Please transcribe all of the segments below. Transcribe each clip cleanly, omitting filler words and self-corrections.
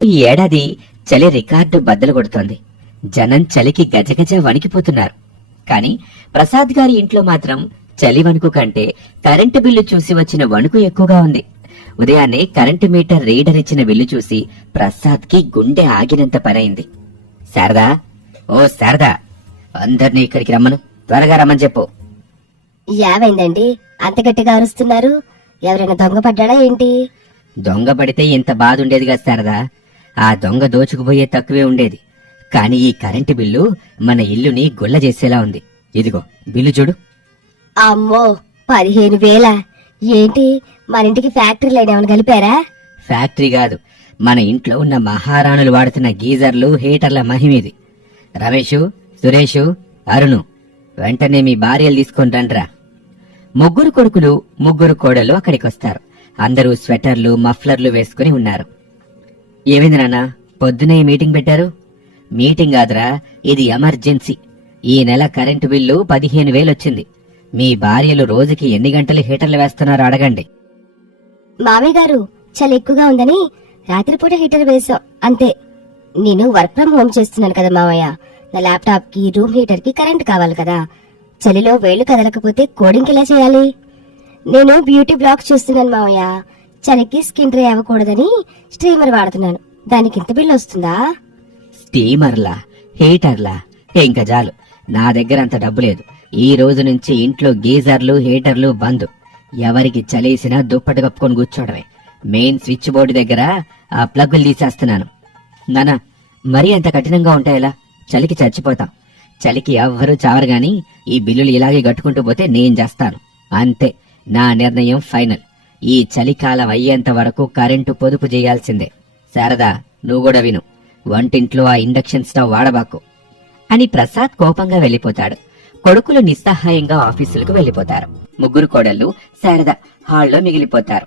ఈ ఏడాది చలి రికార్డు బద్దలు కొడుతోంది. జనం చలికి గజగజ వణికిపోతున్నారు. కాని ప్రసాద్ గారి ఇంట్లో మాత్రం చలి వణుకు కంటే కరెంటు బిల్లు చూసి వచ్చిన వణుకు ఎక్కువగా ఉంది. ఉదయాన్నే కరెంటు మీటర్ రీడర్ ఇచ్చిన బిల్లు చూసి ప్రసాద్ కి గుండె ఆగినంత పనైంది. శారదా, ఓ శారదా, అందరినీ ఇక్కడికి రమ్మను, త్వరగా రమ్మని చెప్పు. యావైందండి, అంత గట్టిగా అరుస్తున్నారు? ఎవరైనా దొంగ పడ్డాడా ఏంటి? దొంగ పడితే ఇంత బాధ ఉండేదిగా శారదా. ఆ దొంగ దోచుకుపోయే తక్కువే ఉండేది. కాని ఈ కరెంటు బిల్లు మన ఇల్లుని గుల్ల చేసేలా ఉంది. ఇదిగో బిల్లు చూడు. అమ్మో, 15,000! ఏంటి, మన ఇంటికి ఫ్యాక్టరీ లైన్ ఏమైనా కలిపారా? ఫ్యాక్టరీ కాదు, మన ఇంట్లో ఉన్న మహారాణులు వాడుతున్న గీజర్లు, హీటర్ల మహిమీది. రమేషు, సురేషు, అరుణు, వెంటనే మీ భార్యలు తీసుకొని రండ్రా. ముగ్గురు కొడుకులు, ముగ్గురు కోడలు అక్కడికొస్తారు. అందరూ స్వెటర్లు, మఫ్లర్లు వేసుకుని ఉన్నారు. ఏమైంది నాన్న, పొద్దునే ఈ మీటింగ్ పెట్టారు? మీటింగ్ కాదురా, ఇది ఎమర్జెన్సీ. ఈ నెల కరెంటు బిల్లు 15,000 వచ్చింది. మీ భార్యలు రోజుకి ఎన్ని గంటలు హీటర్లు వేస్తున్నారో అడగండి. మామయ్య గారు, చలి ఎక్కువగా ఉందని రాత్రిపూట హీటర్ వేసాం అంతే. నేను వర్క్ ఫ్రం హోమ్ చేస్తున్నాను కదా మామయ్య, నా ల్యాప్టాప్ కి, రూమ్ హీటర్ కి కరెంట్ కావాలి కదా. చలిలో వేళ్లు కదలకపోతే కోడింగ్ ఎలా చేయాలి? నేను బ్యూటీ బ్లాగ్స్ చూస్తున్నాను మామయ్య. చలికి స్కిన్ డ్రై అవ్వకూడదని స్ట్రీమర్ వాడుతున్నాను. దానికి ఇంత బిల్లు వస్తుందా? స్టీమర్లా, హీటర్లా? ఇంకా చాలు, నా దగ్గర అంత డబ్బు లేదు. ఈ రోజు నుంచి ఇంట్లో గీజర్లు, హీటర్లు బంద్. ఎవరికి చలేసినా దుప్పటి కప్పుకొని కూర్చోవడమే. మెయిన్ స్విచ్ బోర్డు దగ్గర ఆ ప్లగ్గులు తీసేస్తున్నాను. నానా, మరీ అంత కఠినంగా ఉంటాయలా? చలికి చచ్చిపోతాం. చలికి ఎవ్వరూ చావరు గాని ఈ బిల్లులు ఇలాగే కట్టుకుంటూ పోతే నేను చేస్తాను. అంతే, నా నిర్ణయం ఫైనల్. ఈ చలికాలం అయ్యేంత వరకు కరెంటు పొదుపు చేయాల్సిందే. శారదా, నువ్వు కూడా విను, వంటింట్లో ఆ ఇండక్షన్ స్టవ్ వాడబాకు అని ప్రసాద్ కోపంగా వెళ్లిపోతాడు. కొడుకులు నిస్సహాయంగా ఆఫీసులకు వెళ్లిపోతారు. ముగ్గురు కోడళ్లు, శారద హాల్లో మిగిలిపోతారు.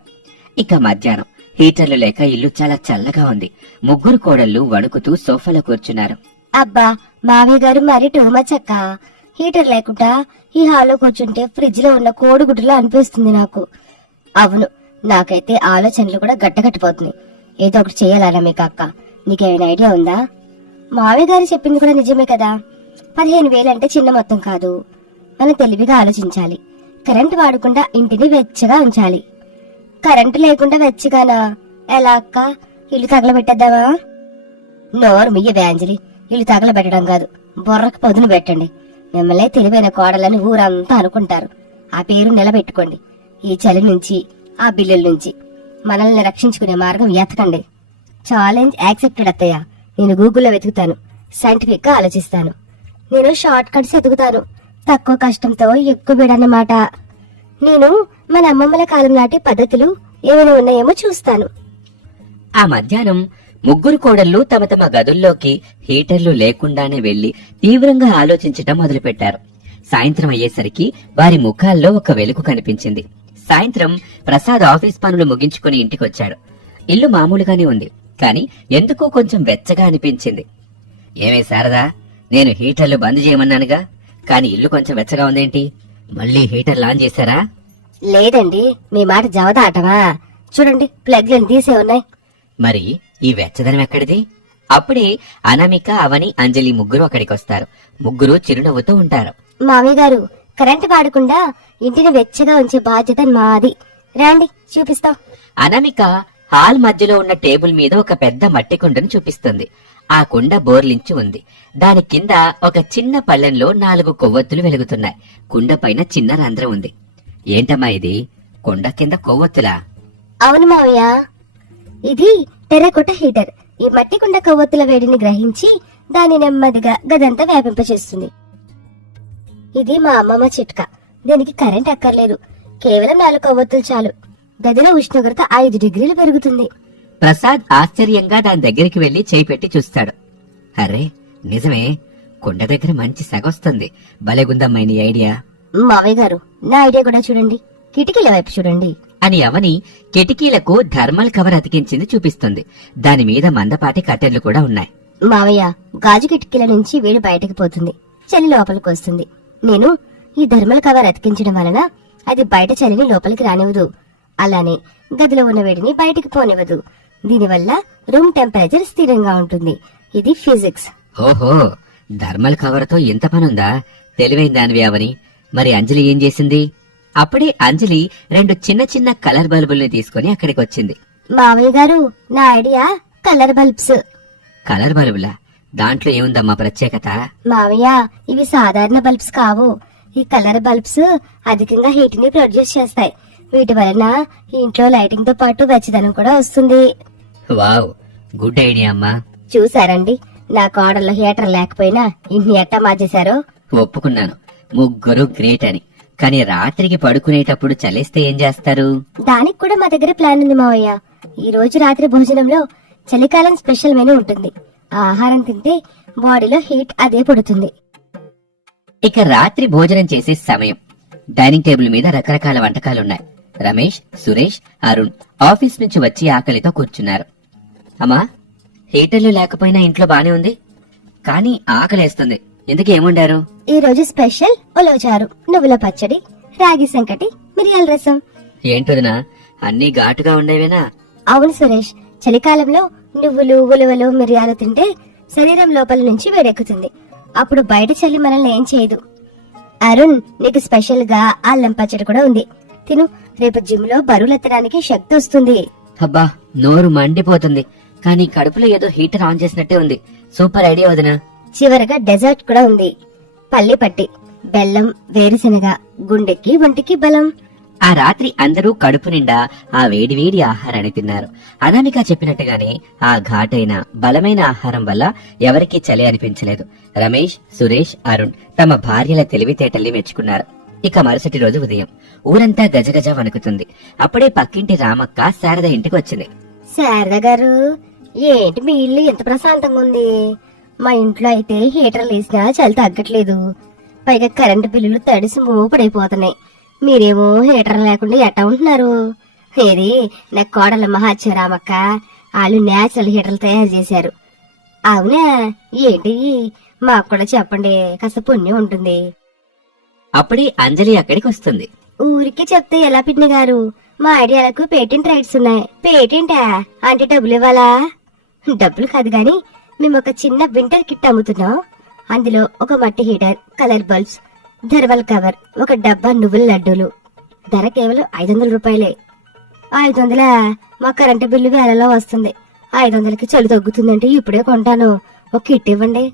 ఇక మధ్యాహ్నం హీటర్లు లేక ఇల్లు చాలా చల్లగా ఉంది. ముగ్గురు కోడళ్లు వణుకుతూ సోఫాలో కూర్చున్నారు. అబ్బా, మామయ్య గారు మరి టూ మచ్ అక్క. హీటర్ లేకుండా ఈ హాల్లో కూర్చుంటే ఫ్రిడ్జ్ లో ఉన్న కోడిగుడ్డులా అనిపిస్తుంది నాకు. అవును, నాకైతే ఆలోచనలు కూడా గట్టగట్టిపోతున్నాయి. ఏదో ఒకటి చేయాలన్నా మీకు అక్క, నీకేమైనా ఐడియా ఉందా? మామయ్య గారు చెప్పింది కూడా నిజమే కదా. 15,000 అంటే చిన్న మొత్తం కాదు. మనం తెలివిగా ఆలోచించాలి. కరెంటు వాడకుండా ఇంటిని వెచ్చగా ఉంచాలి. కరెంటు లేకుండా వెచ్చగానా? ఎలా అక్క? ఇల్లు తగలబెట్టేద్దామా? నోరు మియ్య వ్యాంజలి, ఇల్లు తగలబెట్టడం కాదు, బొర్రకు పొదును పెట్టండి. మిమ్మల్ని తెలివైన కోడలని ఊరంతా అనుకుంటారు. ఆ పేరు నిలబెట్టుకోండి. ఈ చలి నుంచి, ఆ బిల్లుల నుంచి మనల్ని రక్షించుకునే మార్గం ఎతకండి. ఛాలెంజ్ యాక్సెప్టెడ్ అత్తయ్య. నేను గూగుల్లో వెతుకుతాను, సైంటిఫిక్ గా ఆలోచిస్తాను. నేను షార్ట్ కట్స్ ఎదుగుతాను, తక్కువ కష్టంతో ఎక్కువ వేడన్నమాట. నేను మన అమ్మమ్మల కాలం నాటి పద్ధతులు ఏమైనా ఉన్నాయేమో చూస్తాను. ఆ మధ్యాహ్నం ముగ్గురు కోడళ్లు తమ తమ గదుల్లోకి హీటర్లు లేకుండానే వెళ్లి తీవ్రంగా ఆలోచించటం మొదలుపెట్టారు. సాయంత్రం అయ్యేసరికి వారి ముఖాల్లో ఒక వెలుగు కనిపించింది. సాయంత్రం ప్రసాద్ ఆఫీస్ పనులు ముగించుకుని ఇంటికొచ్చాడు. ఇల్లు మామూలుగానే ఉంది, కాని ఎందుకో కొంచెం వెచ్చగా అనిపించింది. ఏమే శారదా, నేను హీటర్లు బంద్ చేయమన్నానుగా, కాని ఇల్లు కొంచెం వెచ్చగా ఉందేంటి? మళ్ళీ హీటర్లు ఆన్ చేశారా? లేదండి, మీ మాట జవదాటమా? చూడండి, ప్లగ్లను తీసే ఉన్నాయి. మరి ఈ వెచ్చదనం ఎక్కడిది? అప్పుడే అనామిక, అవని, అంజలి ముగ్గురు అక్కడికొస్తారు. ముగ్గురు చిరునవ్వుతూ ఉంటారు. మామయ్య గారు, కరెంటు వాడకుండా ఇంటిని వెచ్చగా ఉంచే బాధ్యత మాది. రండి, చూపిస్తాం. అనామిక హాల్ మధ్యలో ఉన్న టేబుల్ మీద ఒక పెద్ద మట్టి కుండను చూపిస్తుంది. ఆ కుండ బోర్లించి ఉంది. దాని కింద ఒక చిన్న పళ్ళెంలో 4 కొవ్వొత్తులు వెలుగుతున్నాయి. కుండ పైన చిన్న రంధ్రం ఉంది. ఏంటమ్మా ఇది? కుండ కింద కొవ్వొత్తులా? అవును మావయ్య, ఇది టెర్రకోట హీటర్. ఈ మట్టి కుండ కొవ్వొత్తుల వేడిని గ్రహించి దాన్ని నెమ్మదిగా గదంతా వ్యాపింపచేస్తుంది. ఇది మా అమ్మమ్మ చిట్కా. దీనికి కరెంట్ అక్కర్లేదు, కేవలం 4 కొవ్వొత్తులు చాలు. గదిలో ఉష్ణోగ్రత 5 డిగ్రీలు పెరుగుతుంది. ప్రసాద్ ఆశ్చర్యంగా దాని దగ్గరికి వెళ్లి చేయి పెట్టి చూస్తాడు. అరే, నిజమే, కుండ దగ్గర మంచి సెగొస్తుంది. భలేగుందమ్మా నీ ఐడియా. మావయ్య గారు, నా ఐడియా కూడా చూడండి. కిటికీల వైపు చూడండి అని అవని కిటికీలకు థర్మల్ కవర్ అతికించింది చూపిస్తుంది. దాని మీద మందపాటి కట్టెలు కూడా ఉన్నాయి. మావయ్య, గాజు కిటికీల నుంచి వేడి బయటకు పోతుంది, చలి లోపలికి వస్తుంది. నేను ఈ థర్మల్ కవర్ అతికించడం వలన అది బయట చలిని లోపలికి రానివ్వదు. అలానే గదిలో ఉన్న వేడిని బయటికి పోనివ్వదు. దీనివల్ల రూమ్ టెంపరేచర్ స్థిరంగా ఉంటుంది. ఇది ఫిజిక్స్. ఓహో, థర్మల్ కవర్ తో ఇంత పనుందా? తెలివైన దానివి అవని. మరి అంజలి ఏం చేసింది? అప్పుడే అంజలి 2 చిన్న చిన్న కలర్ బల్బుల్ని తీసుకుని అక్కడికి వచ్చింది. మావయ్య గారు, నా ఐడియా కలర్ బల్బ్స్. కలర్ బల్బులా? దాంట్లో ఏముందమ్మా ప్రత్యేకత? మావయ్య, ఇవి సాధారణ బల్బ్స్ కావు. ఈ కలర్ బల్బ్స్ అధికంగా హీట్ ని ప్రొడ్యూస్ చేస్తాయి. వీటి వలన ఇంట్లో లైటింగ్ తో పాటు వెచ్చదనం కూడా వస్తుంది. వావ్, గుడ్ ఐడియా అమ్మా. చూసారండి, నా కోడల్లో హీటర్ లేకపోయినా ఇన్ని ఎట్టా మార్చేశారో. ఒప్పుకున్నాను, ముగ్గురు గ్రేట్ అని. కానీ రాత్రికి పడుకునేటప్పుడు చలేస్తే ఏం చేస్తారు? దానికి కూడా మా దగ్గర ప్లాన్ ఉంది మావయ్య. ఈ రోజు రాత్రి భోజనంలో చలికాలం స్పెషల్ మెనూ ఉంటుంది. ఆ ఆహారం తింటే బాడీలో హీట్ అదే పడుతుంది. ఇక రాత్రి భోజనం చేసే సమయం. డైనింగ్ టేబుల్ మీద రకరకాల వంటకాలున్నాయి. రమేష్, సురేష్, అరుణ్ ఆఫీస్ నుంచి వచ్చి ఆకలితో కూర్చున్నారు. అమ్మా, హీటర్లు లేకపోయినా ఇంట్లో బానే ఉంది, కానీ ఆకలేస్తుంది. ఎందుకు ఏముండారు? ఈ రోజు స్పెషల్ ఉలవచారు, నువ్వుల పచ్చడి, రాగి సంకటి, మిరియాల రసం. ఏంటదినా, అన్నీ ఘాటుగా ఉండేవేనా? అవును సురేష్, చలికాలంలో నువ్వులు, ఉలవలు, మిరియాలు తింటే శరీరం లోపల నుంచి వేడెక్కుతుంది. అప్పుడు బయట చలి మనల్ని ఏం చేయదు. అరుణ్, నీకు స్పెషల్ గా అల్లం పచ్చడి కూడా ఉంది. తిను, రేపు జిమ్ లో బరువులెత్తడానికి శక్తి వస్తుంది. అబ్బా, నోరు మండిపోతుంది, కానీ కడుపులో ఏదో హీటర్ ఆన్ చేసినట్టే ఉంది. సూపర్ ఐడియా వదినా. చివరగా డెజర్ట్ కూడా ఉంది. పల్లి పట్టి, బెల్లం, వేరుశెనగ, గుండెకి ఒంటికి బలం. ఆ రాత్రి అందరూ కడుపు నిండా ఆ వేడివేడి ఆహారాన్ని తిన్నారు. అనామిక చెప్పినట్టుగానే ఆ ఘాటైన బలమైన ఆహారం వల్ల ఎవరికీ చలి అనిపించలేదు. రమేష్, సురేష్, అరుణ్ తమ భార్యల తెలివితేటల్ని మెచ్చుకున్నారు. ఇక మరుసటి రోజు ఉదయం ఊరంతా గజగజ వణుకుతుంది. అప్పుడే పక్కింటి రామక్క శారద ఇంటికి వచ్చింది. శారద గారు, ఏంటి మీ ఇల్లు ఎంత ప్రశాంతంగా ఉంది? మా ఇంట్లో అయితే హీటర్లు వేసినా చలి తగ్గట్లేదు. పైగా కరెంటు బిల్లులు తడిసి మూపడైపోతున్నాయి. మీరేమో హీటర్ లేకుండా ఎట్టా ఉంటున్నారు? ఏది నా కోడల మహాత్య రామక్క, వాళ్ళు నేచురల్ హీటర్లు తయారు చేశారు. అవునా? ఏంటి, మాకు కూడా చెప్పండి, కాస్త పుణ్యం ఉంటుంది. అప్పుడే అంజలి అక్కడికి వస్తుంది. ఊరికే చెప్తే ఎలా పిన్ని గారు? మా ఐడియాలకు పేటెంట్ రైట్స్ ఉన్నాయి. పేటెంటా అంటే డబ్బులు ఇవ్వాలా? డబ్బులు కాదు గాని మేము ఒక చిన్న వింటర్ కిట్ అమ్ముతున్నాం. అందులో ఒక మట్టి heater, colour bulbs, thermal cover, ఒక డబ్బా నువ్వుల లడ్డూలు. ధర కేవలం 500 రూపాయలే. 500 మా కరెంటు బిల్లు వేలలో వస్తుంది. 500కి చలి తగ్గుతుందంటే ఇప్పుడే కొంటాను. ఒక కిట్ ఇవ్వండి.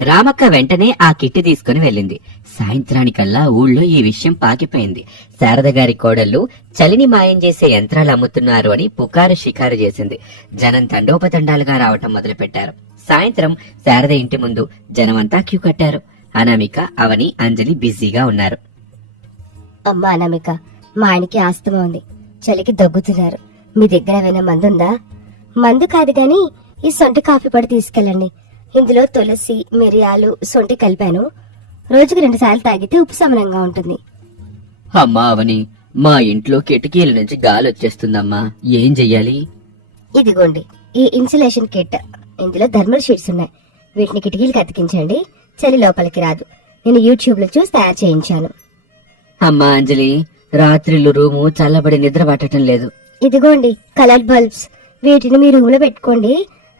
రామక్క వెంటనే ఆ కిట్టి తీసుకుని వెళ్ళింది. సాయంత్రానికల్లా ఊళ్ళో ఈ విషయం పాకిపోయింది. శారద గారి కోడళ్లు చలిని మాయం చేసే యంత్రాలు అమ్ముతున్నారు అని పుకారు షికారు చేసింది. జనం తండోపతండాలుగా రావటం మొదలుపెట్టారు. సాయంత్రం శారద ఇంటి ముందు జనమంతా క్యూ కట్టారు. అనామిక, అవని, అంజలి బిజీగా ఉన్నారు. అమ్మా అనామిక, మా ఆయనకి ఆస్తమా ఉంది, చలికి దగ్గుతున్నారు. మీ దగ్గర ఏమైనా మందు ఉందా? మందు కాదు గాని ఈ సొంటి కాఫీ పొడి తీసుకెళ్ళండి. ఇందులో తులసి, మిరియాలు, సొంటి కలిపాను. రోజుకు 2 సార్లు తాగితే ఉపశమనంగా ఉంటుంది. అమ్మా అవని, మా ఇంట్లో కిటికీల నుంచి గాలి వచ్చేస్తుందమ్మా, ఏం చెయ్యాలి? ఇదిగోండి ఈ ఇన్సులేషన్ కిట్. ఇందులో థర్మల్ షీట్స్ ఉన్నాయి. వీటిని కిటికీలకు అతికించండి, చలి లోపలికి రాదు. నేను యూట్యూబ్ లో చూసి తయారు చేయించాను. అమ్మా అంజలి, రాత్రిళ్ళు రూము చల్లబడి నిద్ర పట్టడం లేదు. ఇదిగోండి కలర్ బల్బ్స్. వీటిని మీ రూమ్ లో పెట్టుకోండి.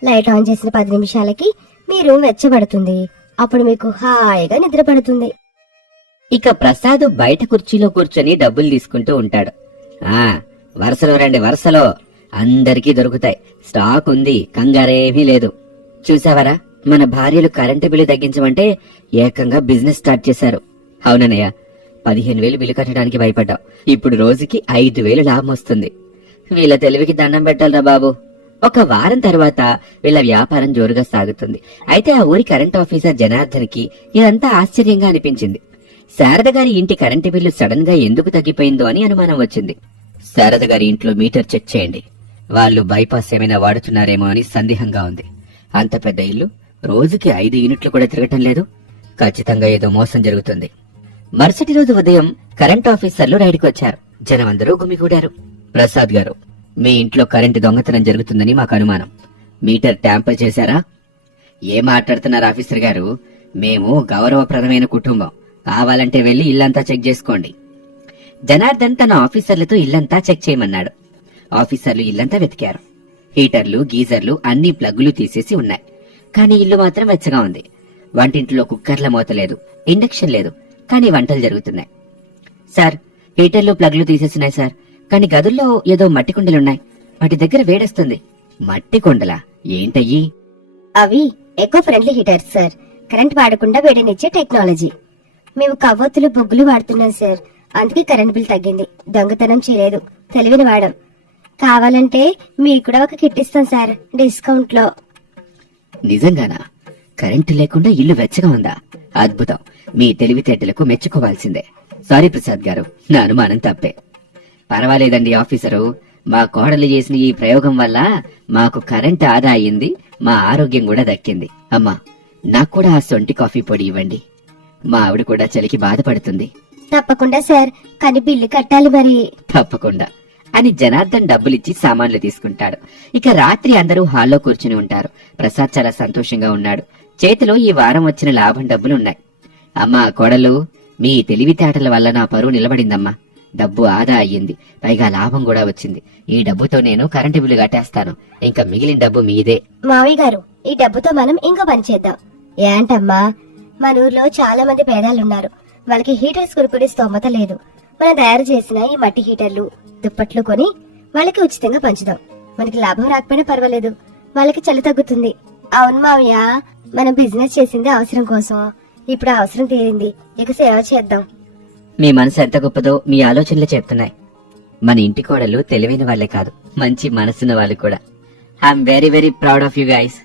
లైట్ ఆన్ చేసిన 10 నిమిషాలకి మీ రూమ్ వెచ్చబడుతుంది. అప్పుడు మీకు హాయిగా నిద్ర పడుతుంది. ఇక ప్రసాద్ బయట కుర్చీలో కూర్చొని డబ్బులు తీసుకుంటూ ఉంటాడు. ఆ వరుసలో రండి, వరుసలో అందరికీ దొరుకుతాయి. స్టాక్ ఉంది, కంగారేమీ లేదు. చూసావరా, మన భార్యలు కరెంటు బిల్లు తగ్గించమంటే ఏకంగా బిజినెస్ స్టార్ట్ చేశారు. అవునన్నయ్య, 15,000 బిల్లు కట్టడానికి భయపడ్డావు. ఇప్పుడు రోజుకి 5,000 లాభం వస్తుంది. వీళ్ళ తెలివికి దండం పెట్టాలరా బాబు. ఒక వారం తర్వాత వీళ్ళ వ్యాపారం జోరుగా సాగుతుంది. అయితే ఆ ఊరి కరెంట్ ఆఫీసర్ జనార్దన్ కి ఇదంతా ఆశ్చర్యంగా అనిపించింది. శారద గారి ఇంటి కరెంటు బిల్లు సడన్ గా ఎందుకు తగ్గిపోయిందో అని అనుమానం వచ్చింది. శారద గారి ఇంట్లో మీటర్ చెక్ చేయండి, వాళ్ళు బైపాస్ ఏమైనా వాడుతున్నారేమో అని సందేహంగా ఉంది. అంత పెద్ద ఇల్లు, రోజుకి 5 యూనిట్లు కూడా తిరగటం లేదు. ఖచ్చితంగా ఏదో మోసం జరుగుతుంది. మరుసటి రోజు ఉదయం కరెంట్ ఆఫీసర్లు రైడ్కి వచ్చారు. జనమందరూ గుమిగూడారు. ప్రసాద్ గారు, మీ ఇంట్లో కరెంటు దొంగతనం జరుగుతుందని మాకు అనుమానం. మీటర్ ట్యాంపర్ చేశారా? ఏం మాట్లాడుతున్నారు ఆఫీసర్ గారు? మేము గౌరవప్రదమైన కుటుంబం. కావాలంటే వెళ్లి ఇల్లంతా చెక్ చేసుకోండి. జనార్దన్ తన ఆఫీసర్లతో ఇల్లంతా చెక్ చేయమన్నాడు. ఆఫీసర్లు ఇల్లంతా వెతికారు. హీటర్లు గీజర్లు అన్ని ప్లగ్గులు తీసేసి ఉన్నాయి. కానీ ఇల్లు మాత్రం వెచ్చగా ఉంది. వంటింట్లో కుక్కర్ల మోత లేదు, ఇండక్షన్ లేదు, కానీ వంటలు జరుగుతున్నాయి. సార్, హీటర్లు ప్లగ్లు తీసేసినాయి సార్, కానీ గదుల్లో ఏదో మట్టి కుండలున్నాయి. వాటి దగ్గర వేడొస్తుంది. మట్టి కుండలా? ఏంటయ్యి? అవి eco friendly heaters sir. Current వాడకుండా వేడినిచ్చే టెక్నాలజీ. మేము కవ్వొత్తులు బొగ్గులు వాడుతున్నాం సార్. అందుకే కరెంట్ బిల్ తగ్గింది. దొంగతనం చేయలేదు, తెలివిని వాడాం. కావాలంటే మీకు కూడా ఒక కిట్ ఇస్తాం సార్, డిస్కౌంట్ లో. నిజంగానా? కరెంటు లేకుండా ఇల్లు వెచ్చగా ఉందా? అద్భుతం. మీ తెలివితేటలకు మెచ్చుకోవాల్సిందే. సారీ ప్రసాద్ గారు, నా అనుమానం తప్పే. పర్వాలేదండి ఆఫీసరు, మా కోడలు చేసిన ఈ ప్రయోగం వల్ల మాకు కరెంట్ ఆదా అయింది, మా ఆరోగ్యం కూడా దక్కింది. అమ్మా, నాకు కూడా ఆ సొంటి కాఫీ పొడి ఇవ్వండి. మా ఆవిడ కూడా చలికి బాధపడుతుంది. తప్పకుండా సార్, కానీ బిల్లు కట్టాలి మరి. తప్పకుండా అని జనార్దన్ డబ్బులిచ్చి సామాన్లు తీసుకుంటాడు. ఇక రాత్రి అందరూ హాల్లో కూర్చుని ఉంటారు. ప్రసాద్ చాలా సంతోషంగా ఉన్నాడు. చేతిలో ఈ వారం వచ్చిన లాభం డబ్బులున్నాయి. అమ్మా కోడలు, మీ తెలివితేటల వల్ల నా పరువు నిలబడిందమ్మా. డబ్బు ఆదా అయ్యింది, పైగా లాభం కూడా వచ్చింది. ఈ డబ్బుతో నేను కరెంటు బిల్లు కట్టేస్తాను. ఇంకా మిగిలిన డబ్బు మీదే. మావయ్య గారు, ఈ డబ్బుతో మనం ఇంకో పని చేద్దాం. ఏంటమ్మా, మన ఊర్లో చాలా మంది పేదాలున్నారు. వాళ్ళకి హీటర్స్ కొనుక్కునే స్తోమత లేదు. మనం తయారు చేసిన ఈ మట్టి హీటర్లు, దుప్పట్లు కొని వాళ్ళకి ఉచితంగా పంచుదాం. మనకి లాభం రాకపోయినా పర్వాలేదు, వాళ్ళకి చలి తగ్గుతుంది. అవును మావయ్య, మనం బిజినెస్ చేసింది అవసరం కోసం. ఇప్పుడు ఆ అవసరం తీరింది, ఇక సేవ చేద్దాం. మీ మనసు ఎంత గొప్పదో మీ ఆలోచనలు చెప్తున్నాయి. మన ఇంటి కోడలు తెలివైన వాళ్లే కాదు, మంచి మనసున్న వాళ్ళు కూడా. I'm very very proud of you guys.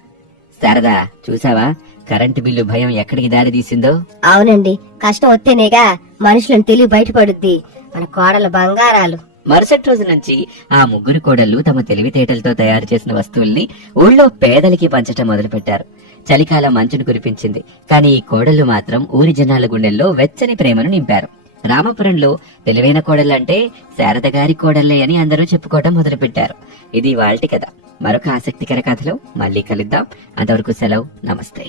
Sharada, చూసావా కరెంటు బిల్లు భయం ఎక్కడికి దారి తీసిందో? అవునండి, కష్టం వస్తేనేగా మనుషులను తెలివి బయటపడుద్ది. మన కోడలు బంగారాలు. మరుసటి రోజు నుంచి ఆ ముగ్గురు కోడళ్లు తమ తెలివితేటలతో తయారు చేసిన వస్తువుల్ని ఊళ్ళో పేదలకి పంచటం మొదలుపెట్టారు. చలికాలం మంచును కురిపించింది, కానీ ఈ కోడళ్లు మాత్రం ఊరి జనాల గుండెల్లో వెచ్చని ప్రేమను నింపారు. రామపురంలో తెలివైన కోడళ్ళంటే శారద గారి కోడళ్లే అని అందరూ చెప్పుకోవడం మొదలుపెట్టారు. ఇది వాల్టి కథ. మరొక ఆసక్తికర కథలో మళ్ళీ కలుద్దాం. అంతవరకు సెలవు, నమస్తే.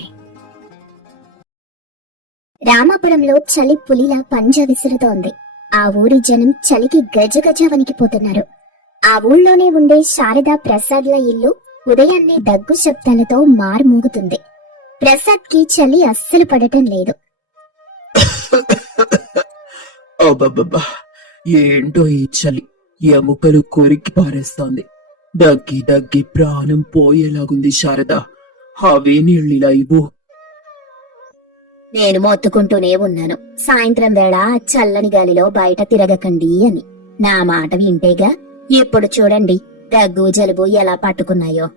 రామాపురంలో చలి పులిలా పంజా విసురుతోంది. ఆ ఊరి జనం చలికి గజగజ వణికిపోతున్నారు. ఆ ఊళ్ళోనే ఉండే శారదా ప్రసాద్ల ఇల్లు ఉదయాన్నే దగ్గు శబ్దాలతో మారుమోగుతుంది. ప్రసాద్ కి చలి అస్సలు పడటం లేదు. అబ్బబ్బబ్బా, ఏంటో ఈ చలి, ఎముకలు కొరికి పారేస్తోంది. దగ్గి దగ్గి ప్రాణం పోయేలాగుంది. శారదా, అవే నీళ్ళిలా ఇవ్వు. నేను మొత్తుకుంటూనే ఉన్నాను, సాయంత్రం వేళ చల్లని గాలిలో బయట తిరగకండి అని. నా మాట వింటేగా. ఇప్పుడు చూడండి దగ్గు జలుబు ఎలా పట్టుకున్నాయో.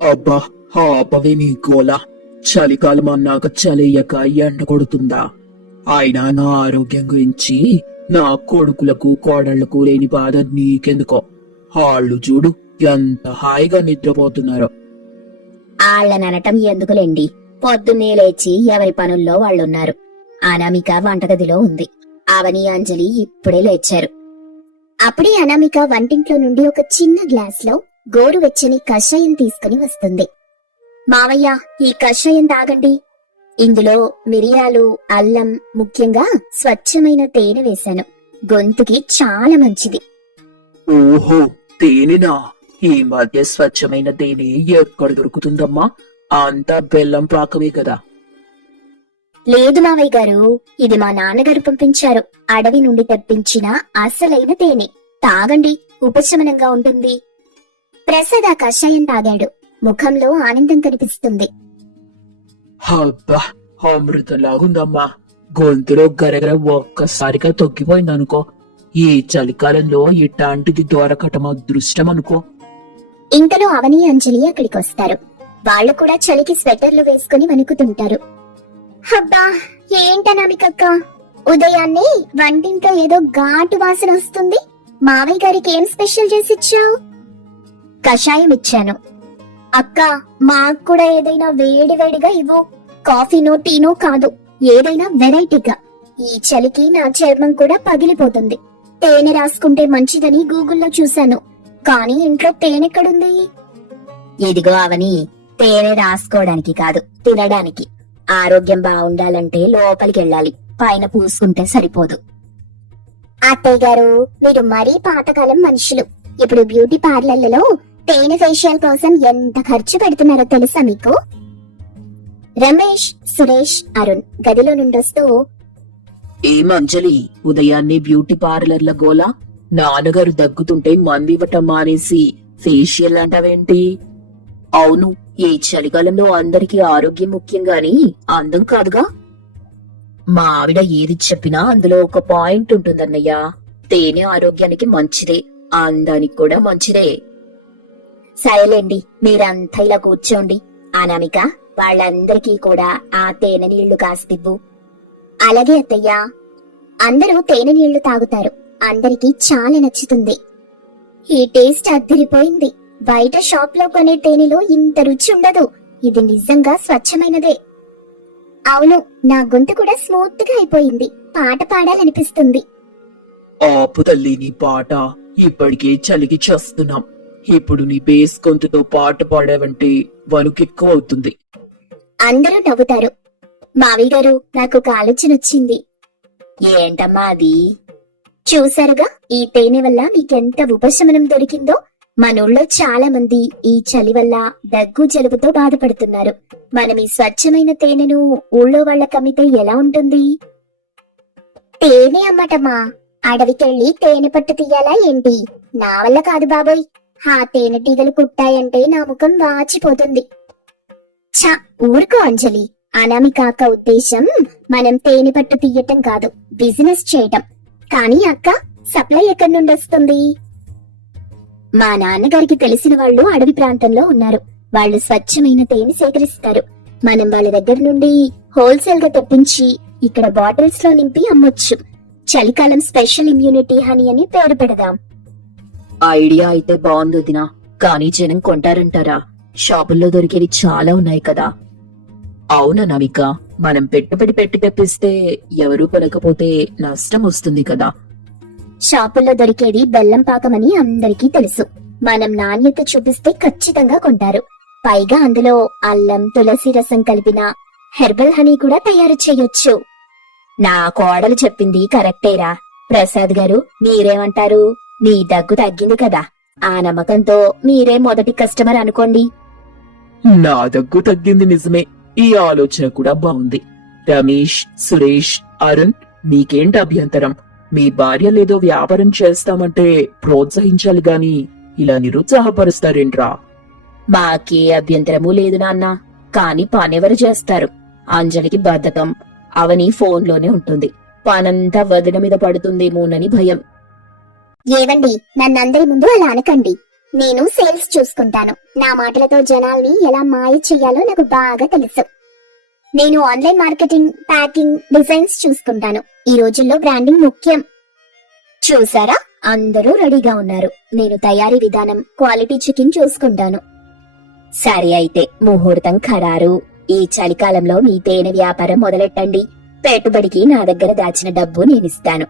అబ్బా, ఆపవే నీ గోల. చలికాలం అన్నాక చలేయక ఎండ కొడుతుందా? అయినా నా ఆరోగ్యం గురించి నా కొడుకులకు కోడళ్లకు లేని బాధ నీకెందుకో? వాళ్ళు చూడు ఎంత హాయిగా నిద్రపోతున్నారో. ఆళ్లననటం ఎందుకులేండి, పొద్దున్నే లేచి ఎవరి పనుల్లో వాళ్ళున్నారు. అనామిక వంటగదిలో ఉంది. అవని అంజలి ఇప్పుడే లేచారు. అప్పుడే అనామిక వంటింట్లో నుండి ఒక చిన్న గ్లాస్ లో గోరువెచ్చని కషాయం తీసుకుని వస్తుంది. మావయ్య, ఈ కషాయం తాగండి. ఇందులో మిరియాలు, అల్లం, ముఖ్యంగా స్వచ్ఛమైన తేనె వేశాను. గొంతుకి చాలా మంచిది. ఓహో, తేనెనా? ఈ మధ్య స్వచ్ఛమైన తేనె ఎక్కడ దొరుకుతుందమ్మా? అంతా బెల్లం పాకమే కదా. లేదు మావయ్య గారు, ఇది మా నాన్నగారు పంపించారు. అడవి నుండి తెప్పించిన అసలైన తేనె. తాగండి, ఉపశమనంగా ఉంటుంది. ప్రసాద్ ఆ కషాయం తాగాడు. ముఖంలో ఆనందం కనిపిస్తుంది. అబ్బా, అమృతంలాగుందమ్మా. గొంతులో గరగర ఒక్కసారిగా తొక్కిపోయిందనుకో. ఈ చలికాలంలో ఇట్లాంటిది దొరకటం అదృష్టం అనుకో. ఇంతలో అవని అంజలి అక్కడికొస్తారు. వాళ్ళు కూడా చలికి స్వెటర్లు వేసుకుని వణుకుతుంటారు. అబ్బా, ఏంటనామికక్క, ఉదయాన్నే వంటింట్లో ఏదో ఘాటు వాసన వస్తుంది. మావయ్య గారికి ఏం స్పెషల్ చేసి ఇచ్చావు? కషాయం ఇచ్చాను. అక్క, మాకు కూడా ఏదైనా వేడి వేడిగా ఇవ్వు. కాఫీనో టీనో కాదు, ఏదైనా వెరైటీగా. ఈ చలికి నా చర్మం కూడా పగిలిపోతుంది. తేనె రాసుకుంటే మంచిదని గూగుల్లో చూశాను, కానీ ఇంట్లో తేనెక్కడుంది? ఇదిగో అవని, తేనె రాసుకోవడానికి కాదు, తినడానికి. ఆరోగ్యం బాగుండాలంటే లోపలికెళ్ళాలి, పైన పూసుకుంటే సరిపోదు. అత్తయ్య గారు, మీరు మరీ పాతకాలం మనుషులు. ఇప్పుడు బ్యూటీ పార్లర్లలో తేనె ఫేషియల్ కోసం ఎంత ఖర్చు పెడుతున్నారో తెలుసా మీకు? రమేష్, సురేష్, అరుణ్ గదిలో నుండొస్తూ, ఏం అంజలి, ఉదయాన్నే బ్యూటీ పార్లర్ల గోలా? నాన్నగారు దగ్గుతుంటే మందివ్వటం మానేసి ఫేషియల్ అంటావేంటి? అవును, ఈ చలికాలంలో అందరికీ ఆరోగ్యం ముఖ్యం గాని అందం కాదుగా. మా ఆవిడ ఏది చెప్పినా అందులో ఒక పాయింట్ ఉంటుందన్నయ్యా. తేనె ఆరోగ్యానికి మంచిదే, అందానికి కూడా మంచిదే. సరేలేండి, మీరంతా ఇలా కూర్చోండి. అనామిక, వాళ్ళందరికీ కూడా ఆ తేనె నీళ్లు కాస్తివ్వు. అలాగే అత్తయ్యా. అందరూ తేనె నీళ్లు తాగుతారు. అందరికీ చాలా నచ్చుతుంది. ఈ టేస్ట్ అద్దిరిపోయింది. బయట షాప్ లో కొనే తేనెలో ఇంత రుచి ఉండదు. ఇది నిజంగా స్వచ్ఛమైనదే. అవును, నా గొంతు కూడా స్మూత్ గా అయిపోయింది. పాట పాడాలనిపిస్తుంది. ఆపు తల్లి నీ పాట, ఇప్పటికే చలికి చేస్తున్నాం. ఇప్పుడు నీ బేస్ గొంతుతో పాట పాడావంటే వణుకెక్కువ అవుతుంది. అందరూ నవ్వుతారు. మావి గారు, నాకు ఒక ఆలోచన వచ్చింది. ఏంటమ్మా అది? చూసారుగా, ఈ తేనె వల్ల మీకెంత ఉపశమనం దొరికిందో. మనూళ్ళో చాలా మంది ఈ చలి వల్ల దగ్గు జలుబుతో బాధపడుతున్నారు. మనం ఈ స్వచ్ఛమైన తేనెను ఊళ్ళో వాళ్ళకి అమ్మితే ఎలా ఉంటుంది? తేనె అమ్మటమా? అడవికెళ్ళి తేనె పట్టు తీయాలా ఏంటి? నా వల్ల కాదు బాబోయ్. ఆ తేనెటీగలు కుట్టాయంటే నా ముఖం వాచిపోతుంది. ఛ, ఊరుకో అంజలి. అనామిక అక్క ఉద్దేశం మనం తేనె పట్టు తీయటం కాదు, బిజినెస్ చేయటం. కానీ అక్క, సప్లై ఎక్కడి నుండి వస్తుంది? మా నాన్నగారికి తెలిసిన వాళ్ళు అడవి ప్రాంతంలో ఉన్నారు. వాళ్ళు స్వచ్ఛమైన తేనె సేకరిస్తారు. మనం వాళ్ళ దగ్గర నుండి హోల్సేల్ గా తెప్పించి ఇక్కడ బాటిల్స్ లో నింపి అమ్మొచ్చు. చలికాలం స్పెషల్ ఇమ్యూనిటీ హనీ అని పేరు పెడదాం. ఐడియా అయితే బాగుంది వదినా, కానీ జనం కొంటారంటారా? షాపుల్లో దొరికేవి చాలా ఉన్నాయి కదా. అవునా నవిక, మనం పెట్టుబడి పెట్టి తెప్పిస్తే ఎవరూ కొనకపోతే నష్టం వస్తుంది కదా. షాపుల్లో దొరికేది బెల్లం పాకమని అందరికీ తెలుసు. మనం నాణ్యత చూపిస్తే ఖచ్చితంగా కొంటారు. పైగా అందులో అల్లం, తులసి రసం కలిపిన హెర్బల్ హనీ కూడా తయారు చేయొచ్చు. నా కోడలు చెప్పింది కరెక్టేరా. ప్రసాద్ గారు, మీరేమంటారు? మీ దగ్గు తగ్గింది కదా, ఆ నమ్మకంతో మీరే మొదటి కస్టమర్ అనుకోండి. నా దగ్గు తగ్గింది నిజమే, ఈ ఆలోచన కూడా బాగుంది. రమేష్, సురేష్, అరుణ్, మీకేంటి అభ్యంతరం? మీ భార్యలేదో వ్యాపారం చేస్తామంటే ప్రోత్సహించాలి గాని ఇలా నిరుత్సాహపరుస్తారేంట్రా? మాకే అభ్యంతరమూ లేదు నాన్న, కాని పనెవరు చేస్తారు? అంజలికి బద్ధకం. అవని ఫోన్లోనే ఉంటుంది. పనంతా వదిన మీద పడుతుందేమోనని భయం. ఏవండి, నన్నందరి ముందు అలా అనకండి. నేను సేల్స్ చూసుకుంటాను. నా మాటలతో జనాల్ని ఎలా మాయ చెయ్యాలో నాకు బాగా తెలుసు. నేను ఆన్లైన్ మార్కెటింగ్, ప్యాకింగ్, డిజైన్స్ చూసుకుంటాను. ఈ రోజుల్లో బ్రాండింగ్ ముఖ్యం. చూసారా, అందరూ రెడీగా ఉన్నారు. నేను తయారీ విధానం, క్వాలిటీ చెకింగ్ చూసుకుంటాను. సరే అయితే ముహూర్తం ఖరారు. ఈ చలికాలంలో మీ తేనె వ్యాపారం మొదలెట్టండి. పెట్టుబడికి నా దగ్గర దాచిన డబ్బు నేనిస్తాను.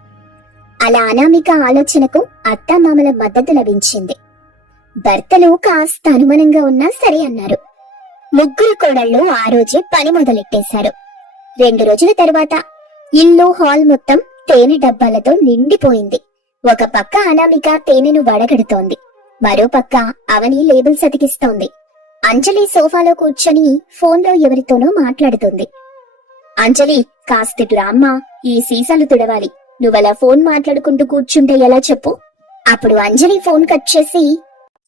అలా అనామిక ఆలోచనకు అత్తామామల మద్దతు లభించింది. భర్తలు కాస్త అనుమానంగా ఉన్నా సరే అన్నారు. ముగ్గురు కోడళ్ళు ఆ రోజే పని మొదలెట్టేశారు. 2 రోజుల తర్వాత ఇల్లు, హాల్ మొత్తం తేనె డబ్బాలతో నిండిపోయింది. ఒక పక్క అనామిక తేనెను వడగడుతోంది. మరో పక్క అవని లేబుల్స్ అతికిస్తోంది. అంజలి సోఫాలో కూర్చొని ఫోన్లో ఎవరితోనో మాట్లాడుతుంది. అంజలి, కాస్తిటు రామ్మా, ఈ సీసాలు తుడవాలి. నువ్వలా ఫోన్ మాట్లాడుకుంటూ కూర్చుంటే ఎలా చెప్పు? అప్పుడు అంజలి ఫోన్ కట్ చేసి,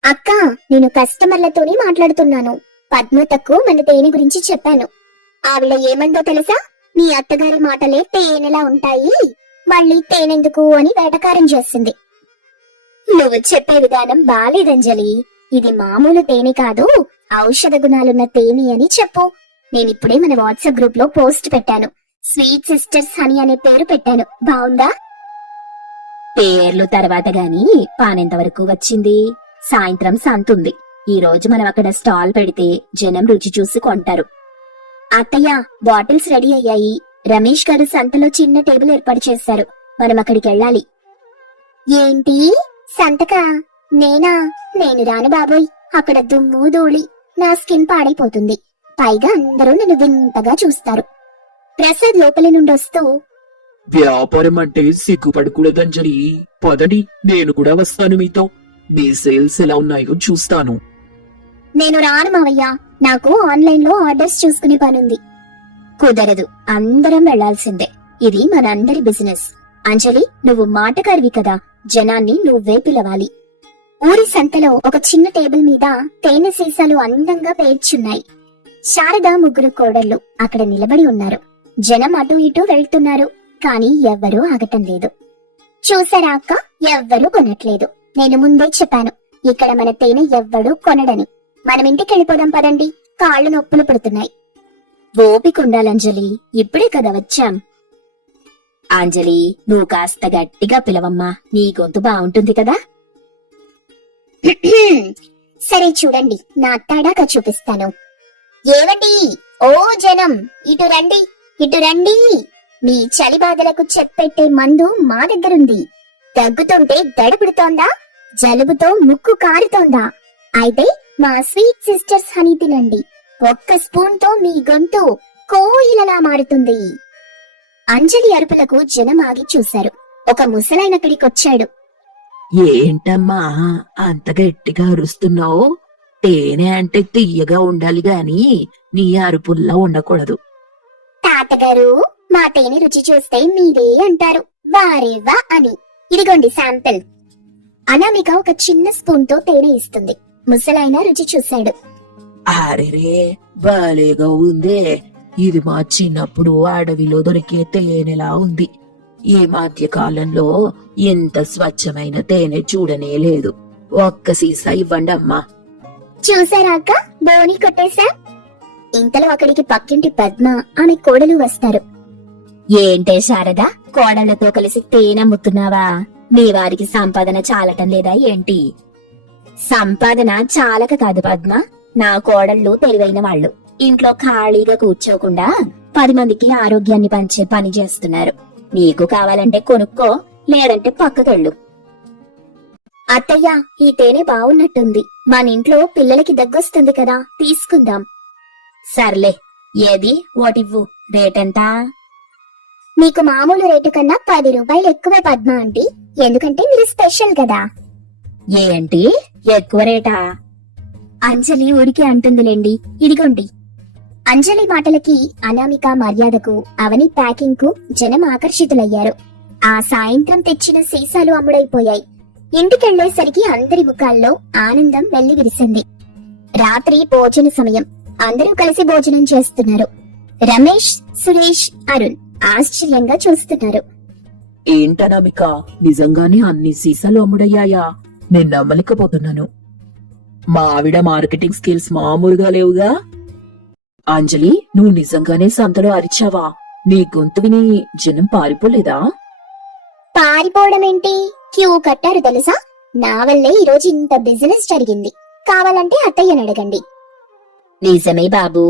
అక్క, నేను కస్టమర్లతోనే మాట్లాడుతున్నాను. పద్మతకు మన తేనె గురించి చెప్పాను. ఆవిడ ఏమందో తెలుసా? నీ అత్తగారి మాటలే తేనెలా ఉంటాయి, మళ్ళీ తేనెందుకు అని వేటకారం చేసింది. నువ్వు చెప్పే విధానం బాలేదంజలి. ఇది మామూలు తేనె కాదు, ఔషధ గుణాలున్న తేనె అని చెప్పు. నేనిప్పుడే మన వాట్సాప్ గ్రూప్ లో పోస్ట్ పెట్టాను. స్వీట్ సిస్టర్స్ హనీ అనే పేరు పెట్టాను. బావుందా? పేర్లు తర్వాత గాని పానెంత వరకు వచ్చింది. సాయంత్రం సంతుంది. ఈ రోజు మనం అక్కడ స్టాల్ పెడితే జనం రుచి చూసి కొంటారు. అత్తయ్య, బాటిల్స్ రెడీ అయ్యాయి. రమేష్ గారు సంతలో చిన్న టేబుల్ ఏర్పాటు చేశారు. మనం అక్కడికి వెళ్ళాలి. ఏంటి సంతకా? నేనా? నేను రాను బాబోయ్. అక్కడ దుమ్ము ధూళి, నా స్కిన్ పాడైపోతుంది. పైగా అందరూ నన్ను వింతగా చూస్తారు. ప్రసాద్ లోపలి నుండి వస్తూ, వ్యాపారం అంటే సిగ్గుపడకూడదంజలి. పదండి, నేను కూడా వస్తాను మీతో. మీ సేల్స్ ఎలా ఉన్నాయో చూస్తాను. నేను రాను మావయ్య, నాకు ఆన్లైన్ లో ఆర్డర్స్ చూసుకునే పనుంది. కుదరదు, అందరం వెళ్లాల్సిందే. ఇది మనందరి బిజినెస్. అంజలి, నువ్వు మాటకారివి కదా, జనాన్ని నువ్వే పిలవాలి. ఊరి సంతలో ఒక చిన్న టేబుల్ మీద తేనె సీసాలు అందంగా పేర్చున్నాయి. శారద ముగ్గురు కోడళ్ళు అక్కడ నిలబడి ఉన్నారు. జనం అటు ఇటు వెళ్తున్నారు, కానీ ఎవ్వరూ ఆగటం లేదు. చూసారా అక్క, ఎవ్వరూ కొనట్లేదు. నేను ముందే చెప్పాను, ఇక్కడ మన తేనె ఎవ్వడూ కొనడని. మనం ఇంటికి వెళ్ళిపోదాం పదండి, కాళ్ళు నొప్పులు పుడుతున్నాయి. ఓపికండాలంజలి, ఇప్పుడే కదా వచ్చాం. అంజలి, నువ్వు కాస్త గట్టిగా పిలవమ్మా, నీ గొంతు బాగుంటుంది కదా. సరే చూడండి, నా తడాక చూపిస్తాను. ఏవండి, ఓ జనం, ఇటు రండి, ఇటు రండి. మీ చలి బాధలకు చెప్పెట్టే మందు మా దగ్గరుంది. దగ్గుతుంటే దడపుడుతోందా? జలుబుతో ముక్కు కారుతోందా? అయితే మా స్వీట్ సిస్టర్స్ హనీ తినండి. ఒక్క స్పూన్ తో మీ గొంతు కోయిలలా మారుతుంది. అంజలి అరుపులకు జనం ఆగి చూశారు. ఒక ముసలాయనక్కడికొచ్చాడు. ఏంటమ్మా అంత గట్టిగా అరుస్తున్నావు? తేనె అంటే తీయగా ఉండాలి గాని నీ అరుపుల్లా ఉండకూడదు. తాతగారు, మా తేనె రుచి చూస్తే మీరే అంటారు వారేవా అని. ఇదిగోండి శాంపిల్. అనామిక ఒక చిన్న స్పూన్ తో తేనె ఇస్తుంది. ముసలాయన రుచి చూశాడు. అరెరే, భలేగా ఉందే. ఇది మా చిన్నప్పుడు అడవిలో దొరికే తేనెలా ఉంది. ఈ మధ్య కాలంలో ఇంత స్వచ్ఛమైన తేనె చూడనే లేదు. ఒక్క సీసా ఇవ్వండి అమ్మా. చూసారా అక్క, బోని కొట్టేశా. ఇంతలో అక్కడికి పక్కింటి పద్మ, ఆమె కోడలు వస్తారు. ఏంటే శారద, కోడళ్లతో కలిసి తేనెమ్ముతున్నావా? మీ వారికి సంపాదన చాలటం లేదా ఏంటి? సంపాదన చాలక కాదు పద్మ, నా కోడళ్ళు తెలివైన వాళ్ళు. ఇంట్లో ఖాళీగా కూర్చోకుండా 10 మందికి ఆరోగ్యాన్ని పంచే పని చేస్తున్నారు. నీకు కావాలంటే కొనుక్కో, లేదంటే పక్కకెళ్ళు. అత్తయ్య, ఈ తేనె బాగున్నట్టుంది. మన ఇంట్లో పిల్లలకి దగ్గొస్తుంది కదా, తీసుకుందాం. సర్లే, ఏది ఓటివ్వు. రేటెంతా? మీకు మామూలు రేటు కన్నా 10 రూపాయలు ఎక్కువే పద్మ ఆంటీ, ఎందుకంటే మీరు స్పెషల్ కదా. ఏంటి ఎక్కువ రేటా? అంజలి ఊరికే అంటుందిలేండి, ఇదిగోండి. అంజలి మాటలకి, అనామిక మర్యాదకు, అవని ప్యాకింగ్ కు జనం ఆకర్షితులయ్యారు. ఆ సాయంత్రం తెచ్చిన సీసాలు అమ్ముడైపోయాయి. ఇంటికెళ్లేసరికి అందరి ముఖాల్లో ఆనందం వెల్లివిరిసింది. రాత్రి భోజన సమయం. అందరూ కలిసి భోజనం చేస్తున్నారు. రమేష్, సురేష్, అరుణ్ ఆశ్చర్యంగా చూస్తున్నారు. ఏంటనామిక, నిజంగానే అన్ని సీసాలు అమ్ముడయ్యాయా? నేను నమ్మలేకపోతున్నాను. మా ఆవిడ మార్కెటింగ్ స్కిల్స్ మామూలుగా లేవుగా. అంజలి, నువ్వు నిజంగానే సంతలో అరిచావా? నీ గొంతు విని జనం పారిపోలేదా? పారిపోవడం ఏంటి, క్యూ కట్టారు తెలుసా. నా వల్లే ఈరోజు ఇంత బిజినెస్ జరిగింది. కావాలంటే అత్తయ్యని అడగండి. నిజమే బాబు,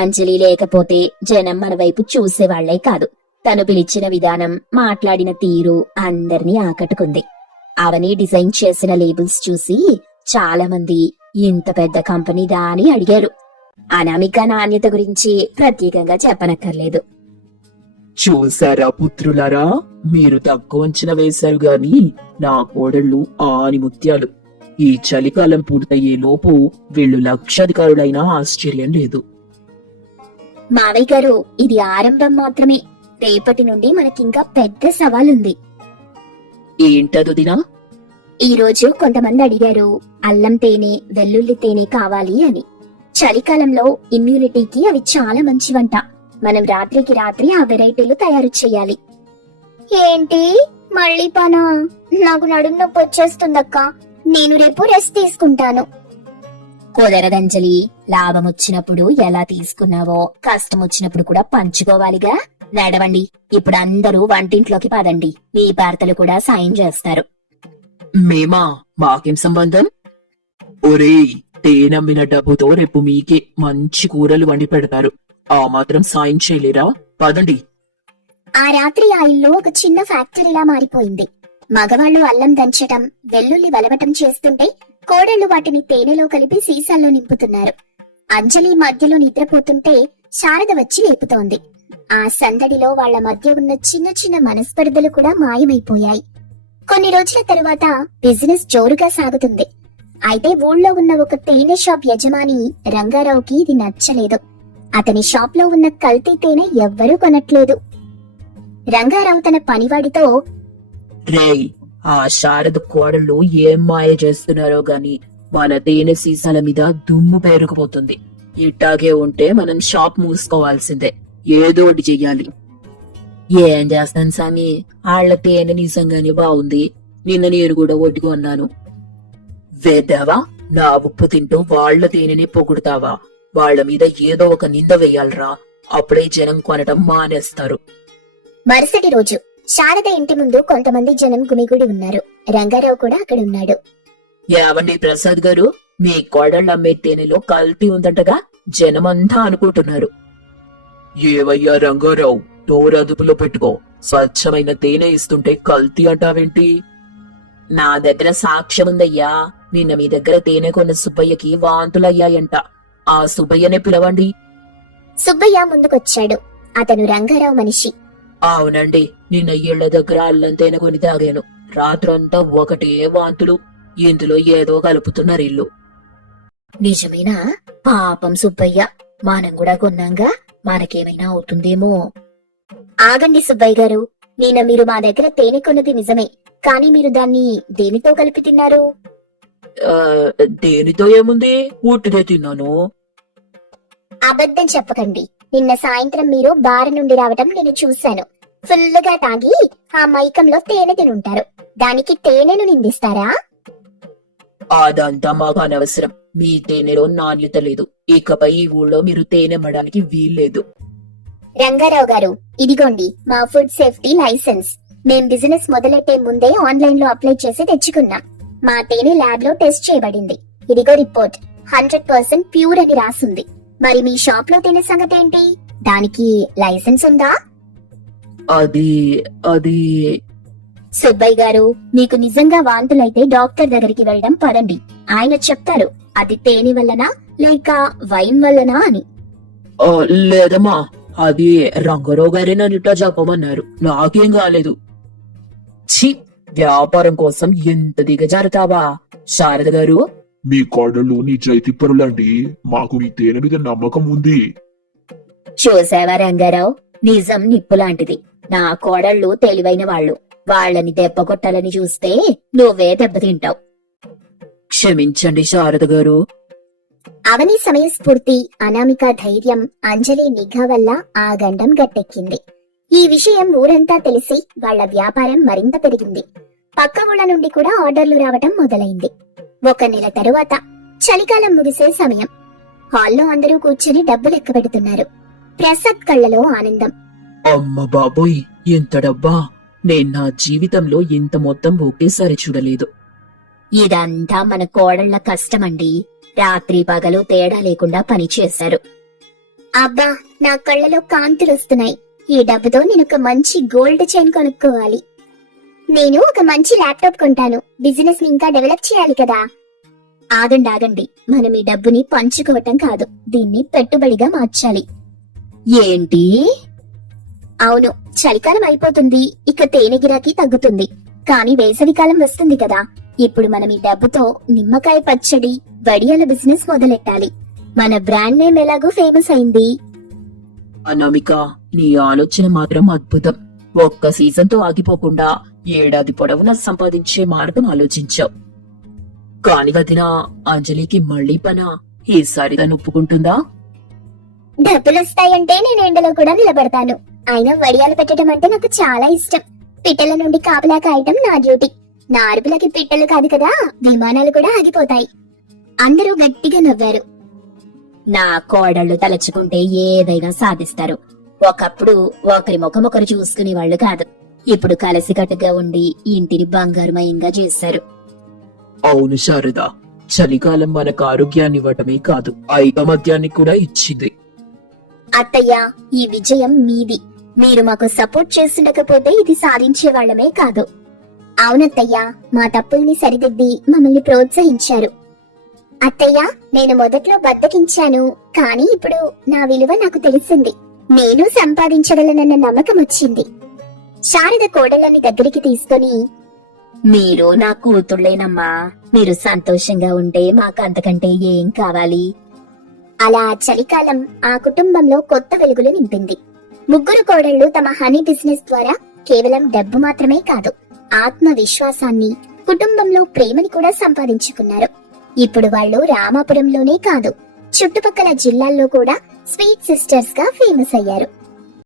అంజలి లేకపోతే జనం మన వైపు చూసేవాళ్లే కాదు. తను పిలిచిన విధానం, మాట్లాడిన తీరు అందరినీ ఆకట్టుకుంది. అవని డిజైన్ చేసిన లేబుల్స్ చూసి చాలా మంది ఇంత పెద్ద కంపెనీదా అని అడిగారు. అనామిక నాణ్యత గురించి ప్రత్యేకంగా చెప్పనక్కర్లేదు. చూసారా పుత్రులారా, మీరు తక్కువ అంచనా వేశారు గాని నా కోడళ్ళు ఆని ముత్యాలు. ఈ చలికాలం పూర్తయ్యే లోపు వీళ్ళు లక్షాధికారులైనా ఆశ్చర్యం లేదు. మావయ్య గారు, ఇది ఆరంభం మాత్రమే. రేపటి నుండి మనకింకా పెద్ద సవాలుంది. ఏంటదుదినా? ఈ రోజు కొంతమంది అడిగారు, అల్లం తేనె, వెల్లుల్లి తేనె కావాలి అని. చలికాలంలో ఇమ్యూనిటీకి అవి చాలా మంచివంట. మనం రాత్రికి రాత్రి ఆ వెరైటీలు తయారు చేయాలి. ఏంటి మళ్ళీ పనా? నాకు నడుము నొప్పి వచ్చేస్తుందక్క. నేను రేపు రెస్ట్ తీసుకుంటాను. కుదరదంజలి, లాభం వచ్చినప్పుడు ఎలా తీసుకున్నావో కష్టం వచ్చినప్పుడు కూడా పంచుకోవాలిగా. నడవండి, ఇప్పుడు అందరూ వంటింట్లోకి పదండి. మీ భర్తలు కూడా సాయం చేస్తారు. మేమా? మాకేం సంబంధం? ఒరేయ్, తేనమ్మిన డబ్బుతో రేపు మీకే మంచి కూరలు వండి పెడతారు. ఆ మాత్రం సాయం చేయలేరా? పదండి. ఆ రాత్రి ఆ ఇల్లు ఒక చిన్న ఫ్యాక్టరీలా మారిపోయింది. మగవాళ్లు అల్లం దంచటం, వెల్లుల్లి వలవటం చేస్తుంటే కోడళ్లు వాటిని తేనెలో కలిపి సీసాల్లో నింపుతున్నారు. అంజలి మధ్యలో నిద్రపోతుంటే శారద వచ్చి లేపుతోంది. ఆ సందడిలో వాళ్ల మధ్య ఉన్న చిన్న చిన్న మనస్పర్ధలు కూడా మాయమైపోయాయి. కొన్ని రోజుల తరువాత బిజినెస్ జోరుగా సాగుతుంది. అయితే ఊళ్ళో ఉన్న ఒక తేనె షాప్ యజమాని రంగారావుకి ఇది నచ్చలేదు. అతని షాప్ లో ఉన్న కల్తీ తేనె ఎవ్వరూ కొనట్లేదు. రంగారావు తన పనివాడితో, రేయ్, ఆ శారద కోడళ్ళు ఏం మాయ చేస్తున్నారో గాని మన తేనె సీసాల మీద దుమ్ము పేరుకుపోతుంది. ఇట్టాగే ఉంటే మనం షాప్ మూసుకోవాల్సిందే. ఏదో ఒకటి చెయ్యాలి. ఏం చేస్తాను సామి, ఆళ్ల తేనె నిజంగానే బాగుంది. నిన్న నేను కూడా ఒడ్డుకు అన్నాను. వేద్దావా, నా ఉప్పు తింటూ వాళ్ల తేనెని పొగుడుతావా? వాళ్ల మీద ఏదో ఒక నింద వేయాలరా, అప్పుడే జనం కొనటం మానేస్తారు. మరుసటి రోజు శారద ఇంటి ముందు కొంతమంది జనం గుమిగూడి ఉన్నారు. రంగారావు కూడా అక్కడ ఉన్నాడు. ఏవండి ప్రసాద్ గారు, మీ కోడళ్ళు అమ్మే తేనెలో కల్తీ ఉందంటగా జనమంతా అనుకుంటున్నారు. ఏవయ్యా రంగారావు, నోరు అదుపులో పెట్టుకో. స్వచ్ఛమైన తేనె ఇస్తుంటే కల్తీ అంటావేంటి? నా దగ్గర సాక్ష్యం ఉందయ్యా. నిన్న మీ దగ్గర తేనె కొన్న సుబ్బయ్యకి వాంతులయ్యాయంట. ఆ సుబ్బయ్యనే పిలవండి. సుబ్బయ్య ముందుకొచ్చాడు. అతను రంగారావు మనిషి. అవునండి, నిన్న ఇళ్ల దగ్గర అల్లం తేనె కొని తాగాను. రాత్రంతా ఒకటే వాంతులు. ఇందులో ఏదో కలుపుతున్నారు ఇల్లు. నిజమేనా? పాపం సుబ్బయ్య, మనం కూడా కొన్నాంగా, మనకేమైనా అవుతుందేమో. ఆగండి సుబ్బయ్య గారు, నిన్న మీరు మా దగ్గర తేనె కొన్నది నిజమే, కానీ మీరు దాన్ని దేనితో కలిపి తిన్నారు? దేనితో ఏముంది, ఉట్టిదే తిన్నాను. అబద్ధం చెప్పకండి. నిన్న సాయంత్రం మీరు బార్ నుండి రావటం నేను చూశాను. ఫుల్లుగా తాగి ఆ మైకంలో తేనె తినుంటారు. దానికి తేనెను నిందిస్తారా? అదంతా మాకు అనవసరం. మీ తేనెలో నాణ్యత లేదు. ఇకపై ఈ ఊళ్ళో మీరు తేనె అమ్మడానికి వీల్లేదు. రంగారావు గారు, ఇదిగోండి మా ఫుడ్ సేఫ్టీ లైసెన్స్. మేం బిజినెస్ మొదలెట్టే ముందే ఆన్లైన్ లో అప్లై చేసి తెచ్చుకున్నాం. మా తేనె ల్యాబ్ లో టెస్ట్ చేయబడింది. ఇదిగో రిపోర్ట్. 100% ప్యూర్ అని రాసుంది. మరి మీ షాప్ లో తేనె సంగతి ఏంటి? దానికి లైసెన్స్ ఉందా? అది సుబ్బయ్య గారు, మీకు నిజంగా వాంతులైతే డాక్టర్ దగ్గరికి వెళ్ళడం పదండి. ఆయన చెప్తారు అది తేనె వల్లనా లేక వైన్ వల్లనా అని. లేదమ్మా, అది రంగారావు గారే నన్ను ఇట్లా చెప్పమన్నారు. నాకేం కాలేదు. ఛీ, వ్యాపారం కోసం ఎంత దిగజారుతావా? శారద గారు, మీ కోడళ్ళు నిజాయితీ పరులండి. మాకు మీ తేనె మీద నమ్మకం ఉంది. చూసావా రంగారావు, నిజం నిప్పు లాంటిది. నా కోడళ్ళు తెలివైన వాళ్ళు. వాళ్ళని దెబ్బ కొట్టాలని చూస్తే నువ్వే దెబ్బతింటావు. క్షమించండి శారద గారు. అవని సమయస్ఫూర్తి, అనామిక ధైర్యం, అంజలి నిఘా వల్ల ఆ గండం గట్టెక్కింది. ఈ విషయం ఊరంతా తెలిసి వాళ్ల వ్యాపారం మరింత పెరిగింది. పక్క ఊళ్ళ నుండి కూడా ఆర్డర్లు రావటం మొదలైంది. 1 నెల తరువాత చలికాలం ముగిసే సమయం. హాల్లో అందరూ కూర్చుని డబ్బు లెక్క పెడుతున్నారు. ప్రసాద్ కళ్ళలో ఆనందం. అమ్మ బాబోయ్, ఎంత డబ్బా! నేను నా జీవితంలో ఇంత మొత్తం ఒకేసారి చూడలేదు. ఇదంతా మన కోడళ్ల కష్టమండి. రాత్రి పగలు తేడా లేకుండా పనిచేశారు. అబ్బా, నా కళ్ళలో కాంతులొస్తున్నాయి. ఈ డబ్బుతో నేనొక మంచి గోల్డ్ చైన్ కొనుక్కోవాలి. నేను ఒక మంచి ల్యాప్టాప్ కొంటాను. బిజినెస్ ని ఇంకా డెవలప్ చేయాలి కదా. ఆగండి, మనం ఈ డబ్బుని పంచుకోవటం కాదు, దీన్ని పెట్టుబడిగా మార్చాలి. ఏంటి? అవును, చలికాలం అయిపోతుంది. ఇక తేనె గిరాకీ తగ్గుతుంది. కానీ వేసవికాలం వస్తుంది కదా. ఇప్పుడు మనం ఈ డబ్బుతో నిమ్మకాయ పచ్చడి, వడియాల బిజినెస్ మొదలెట్టాలి. మన బ్రాండ్ నేమ్ ఎలాగో ఫేమస్ అయింది. అనామిక, నీ ఆలోచన మాత్రం అద్భుతం. ఒక్క సీజన్ తో ఆగిపోకుండా ఏడాది పొడవునా సంపాదించే మార్గం ఆలోచించావు. కాని వదిన, అంజలికి మళ్లీ పనా? ఈసారి తను ఒప్పుకుంటుందా? డబ్బులొస్తాయంటే నేను ఎండలో కూడా నిలబడతాను. అయినా వడియాలు పెట్టడం అంటే నాకు చాలా ఇష్టం. పిట్టల నుండి కాపలా కాయటం నా డ్యూటీ. నా అరుపులకి పిట్టలు కాదు కదా, విమానాలు కూడా ఆగిపోతాయి. అందరూ గట్టిగా నవ్వారు. నా కోడళ్లు తలచుకుంటే ఏదైనా సాధిస్తారు. ఒకప్పుడు ఒకరి ముఖం ఒకరు చూసుకునే వాళ్ళు కాదు. ఇప్పుడు కలిసికట్టుగా ఉండి ఇంటిని బంగారుమయంగా చేశారు. అవును శారద, చలికాలం మనకు ఆరోగ్యాన్ని ఇవ్వటమే కాదు, ఐకమత్యాన్ని కూడా ఇచ్చింది. అత్తయ్య, ఈ విజయం మీది. మీరు మాకు సపోర్ట్ చేస్తుండకపోతే ఇది సాధించే వాళ్ళమే కాదు. అవునత్తయ్య, మా తప్పుల్ని సరిదిద్ది మమ్మల్ని ప్రోత్సహించారు. అత్తయ్య, నేను మొదట్లో బద్దకించాను, కానీ ఇప్పుడు నా విలువ నాకు తెలిసింది. నేను సంపాదించగలనన్న నమ్మకం వచ్చింది. శారద కోడళ్ళని దగ్గరికి తీసుకొని, మీరు నా కూతుళ్ళేనమ్మా. మీరు సంతోషంగా ఉంటే మాకు అంతకంటే ఏం కావాలి? అలా చలికాలం ఆ కుటుంబంలో కొత్త వెలుగులు నింపింది. ముగ్గురు కోడళ్లు తమ హనీ బిజినెస్ ద్వారా కేవలం డబ్బు మాత్రమే కాదు, ఆత్మవిశ్వాసాన్ని, కుటుంబంలో ప్రేమని కూడా సంపాదించుకున్నారు. ఇప్పుడు వాళ్ళు రామాపురంలోనే కాదు, చుట్టుపక్కల జిల్లాల్లో కూడా స్వీట్ సిస్టర్స్ గా ఫేమస్ అయ్యారు.